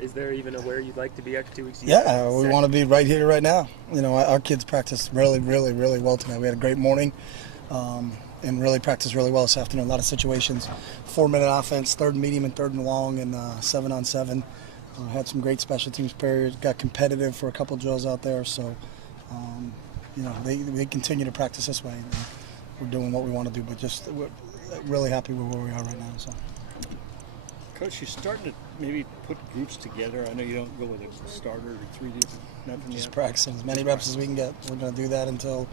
Is there even a where you'd like to be after 2 weeks? Yeah, we want to be right here, right now. You know, our kids practiced really, really, really well tonight. We had a great morning and really practiced really well this afternoon. A lot of situations, 4-minute offense, third and medium and third and long, and 7-on-7. Had some great special teams periods. Got competitive for a couple drills out there. So, you know, they continue to practice this way. We're doing what we want to do, but just we're really happy with where we are right now. So. Coach, you're starting to maybe put groups together. I know you don't go with a starter or three different. Nothing Just yet. practicing as many reps as we can get. We're going to do that until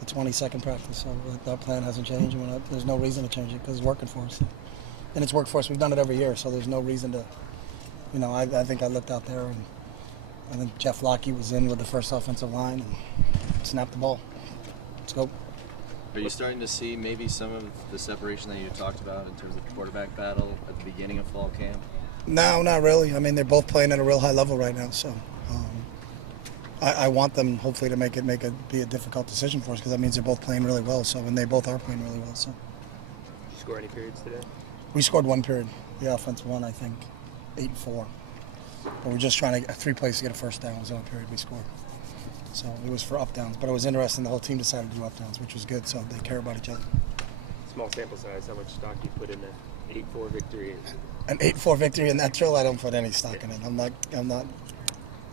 the 22nd practice. So that plan hasn't changed. There's no reason to change it because it's working for us. And it's worked for us. We've done it every year, so there's no reason to, you know, I think I looked out there and I think Jeff Lockie was in with the first offensive line and snapped the ball. Let's go. Are you starting to see maybe some of the separation that you talked about in terms of the quarterback battle at the beginning of fall camp? No, not really. I mean, they're both playing at a real high level right now, so I want them hopefully to be a difficult decision for us because that means they're both playing really well. So, and they both are playing really well. So, Did you score any periods today? we scored one period. The offense won, I think, 8-4. But we're just trying to 3 plays to get a first down was the only period we scored. So it was for up downs, but it was interesting. The whole team decided to do up downs, which was good. So they care about each other. Small sample size. How much stock you put in the 8-4 victory? An 8-4 victory in that drill, I don't put any stock in it. I'm not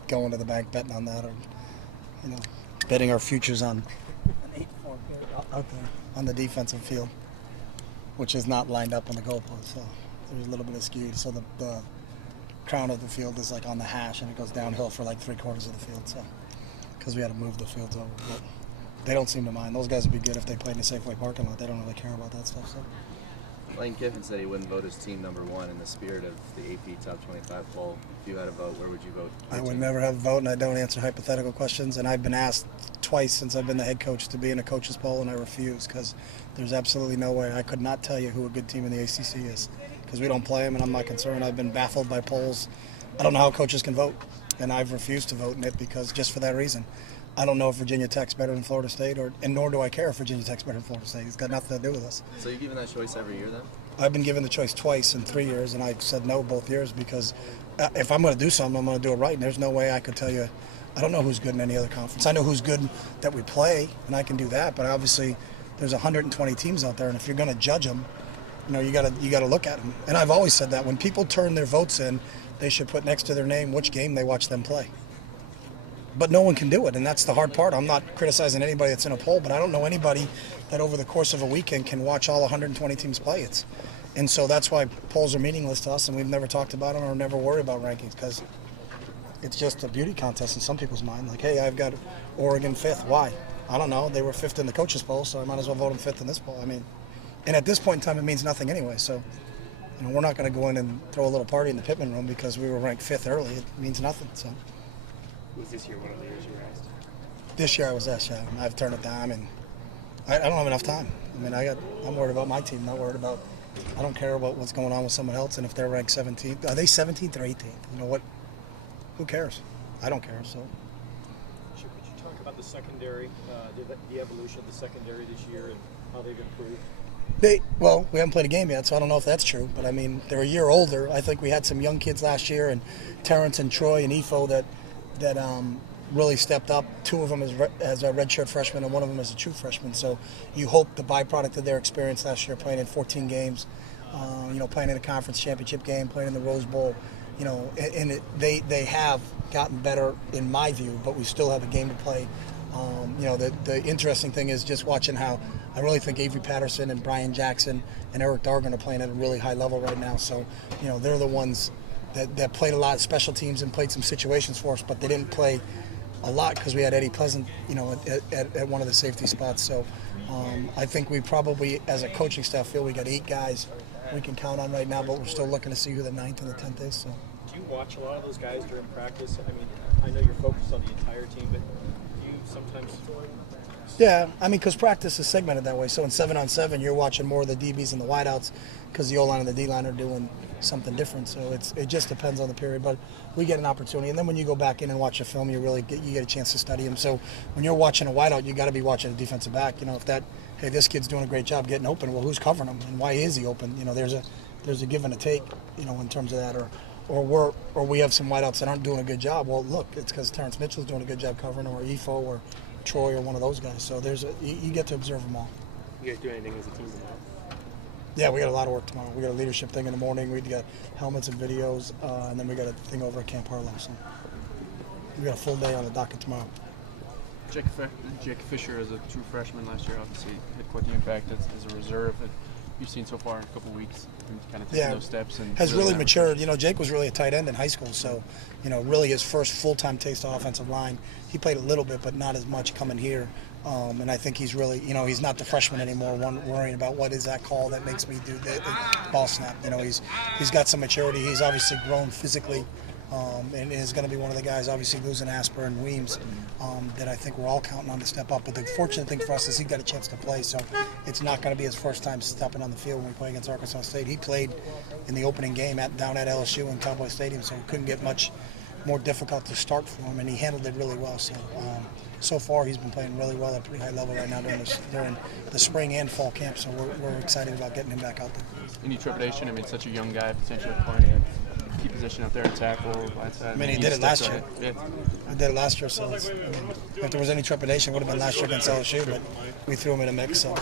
going to the bank betting on that, or you know, betting our futures on an 8-4 out there on the defensive field, which is not lined up on the goalpost. So there's a little bit of skewed. So the crown of the field is like on the hash, and it goes downhill for like 3/4 of the field. So. Because we had to move the fields over. But they don't seem to mind. Those guys would be good if they played in a Safeway parking lot. They don't really care about that stuff. So. Lane Kiffin said he wouldn't vote his team number one in the spirit of the AP Top 25 poll. If you had a vote, where would you vote? I would never have a vote, and I don't answer hypothetical questions. And I've been asked twice since I've been the head coach to be in a coach's poll, and I refuse because there's absolutely no way. I could not tell you who a good team in the ACC is because we don't play them, and I'm not concerned. I've been baffled by polls. I don't know how coaches can vote. And I've refused to vote in it because just for that reason. I don't know if Virginia Tech's better than Florida State, and nor do I care if Virginia Tech's better than Florida State. It's got nothing to do with us. So you're given that choice every year then? I've been given the choice twice in 3 years, and I've said no both years because if I'm going to do something, I'm going to do it right. And there's no way I could tell you. I don't know who's good in any other conference. I know who's good that we play, and I can do that. But obviously, there's 120 teams out there, and if you're going to judge them, you know, you got to look at them. And I've always said that when people turn their votes in, they should put next to their name which game they watch them play. But no one can do it, and that's the hard part. I'm not criticizing anybody that's in a poll, but I don't know anybody that over the course of a weekend can watch all 120 teams play. And so that's why polls are meaningless to us, and we've never talked about them or never worry about rankings because it's just a beauty contest in some people's mind. Like, hey, I've got Oregon 5th. Why? I don't know. They were 5th in the coaches' poll, so I might as well vote them 5th in this poll. I mean, and at this point in time, it means nothing anyway. So, you know, we're not going to go in and throw a little party in the Pittman room because we were ranked 5th early. It means nothing. So. Was this year one of the years you were asked? This year I was asked, yeah. I've turned it down, and I don't have enough time. I mean, I'm worried about my team, not worried about. I don't care about what's going on with someone else, and if they're ranked 17th, are they 17th or 18th? You know what? Who cares? I don't care. So. Could you talk about the secondary, the evolution of the secondary this year, and how they've improved? Well, we haven't played a game yet, so I don't know if that's true. But I mean, they're a year older. I think we had some young kids last year, and Terrence and Troy and Efo that really stepped up. 2 of them as a redshirt freshman, and 1 of them as a true freshman. So you hope the byproduct of their experience last year, playing in 14 games, you know, playing in a conference championship game, playing in the Rose Bowl, you know, and they have gotten better in my view, but we still have a game to play. You know, the interesting thing is just watching how I really think Avery Patterson and Brian Jackson and Eric Dargan are playing at a really high level right now. So, you know, they're the ones that played a lot of special teams and played some situations for us, but they didn't play a lot because we had Eddie Pleasant, you know, at one of the safety spots. So I think we probably, as a coaching staff, feel we got 8 guys we can count on right now, but we're still looking to see who the 9th and the 10th is. So. Do you watch a lot of those guys during practice? I mean, I know you're focused on the entire team, but do you sometimes? Yeah, I mean, because practice is segmented that way. So in 7-on-7, you're watching more of the DBs and the wideouts because the O-line and the D-line are doing something different. So it just depends on the period. But we get an opportunity. And then when you go back in and watch a film, you get a chance to study them. So when you're watching a wideout, you got to be watching a defensive back. You know, if hey, this kid's doing a great job getting open, well, who's covering him? And why is he open? You know, there's a give and a take, you know, in terms of that. or we have some wideouts that aren't doing a good job. Well, look, it's because Terrence Mitchell's doing a good job covering, or Efo, or Troy, or one of those guys. So you get to observe them all. You guys do anything as a team tomorrow? Yeah, we got a lot of work tomorrow. We got a leadership thing in the morning. We got helmets and videos, and then we got a thing over at Camp Harlow. So we got a full day on the docket tomorrow. Jake Fisher, as a true freshman last year, obviously had quite the impact as a reserve that you've seen so far in a couple of weeks, and kind of taking those steps. And has really now matured. You know, Jake was really a tight end in high school, so really his first full-time taste of offensive line. He played a little bit, but not as much coming here. And I think he's really, he's not the freshman anymore. Worrying about what is that call that makes me do the ball snap. He's got some maturity. He's obviously grown physically. And is going to be one of the guys, obviously losing Asper and Weems, that I think we're all counting on to step up. But the fortunate thing for us is he got a chance to play, so it's not going to be his first time stepping on the field when we play against Arkansas State. He played in the opening game down at LSU in Cowboy Stadium, so it couldn't get much more difficult to start for him, and he handled it really well. So far he's been playing really well at a pretty high level right now during the spring and fall camp, so we're excited about getting him back out there. Any trepidation? I mean, such a young guy potentially playing key position out there and tackle, right side. I mean, he did it last year. Yeah. He did it last year, so if there was any trepidation, it would have been last year against LSU, but we threw him in a mix. So